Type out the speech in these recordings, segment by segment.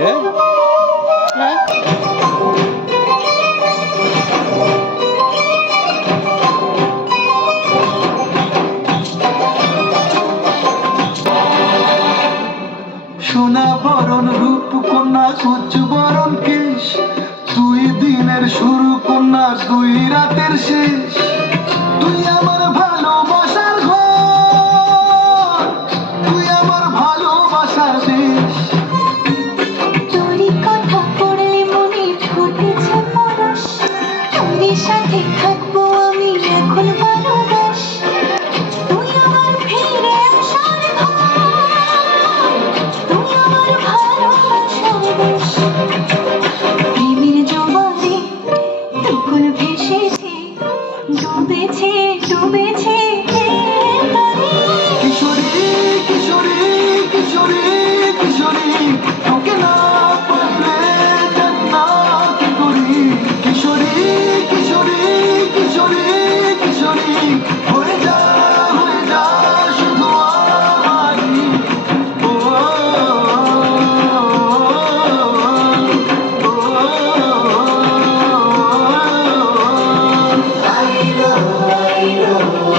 হ্যাঁ হ্যাঁ সোনা বরণ রূপ কন্যা কুচ বরণ কেশ, দুই দিনের শুরু কন্যা দুই রাতের শেষ। তুই আমার ভালোবাসার ঘর, তুই আমার ভালোবাসার দেশ। তোরই কথা পড়লে মনে ফুটেছে পরশ, তোরই সাথে থাকবো আমি এখন ভালোবাস। তুই আমার ফিরে আসার ঘর, তুই আমার ভালোবাসার দেশ। প্রেমের জোয়ারে তখন ভেসেছে, ডুবেছে ডুবেছে তারে। কিশোরী কিশোরী কিশোরী কিশোরী, তোকে না পাইলে জানি না কি করি। কিশোরী কিশোরী কিশোরী কিশোরী, হয়ে যা শুধু আমারই। ও, আইলো আইলো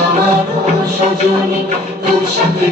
আমার সজনী, তোর সাথে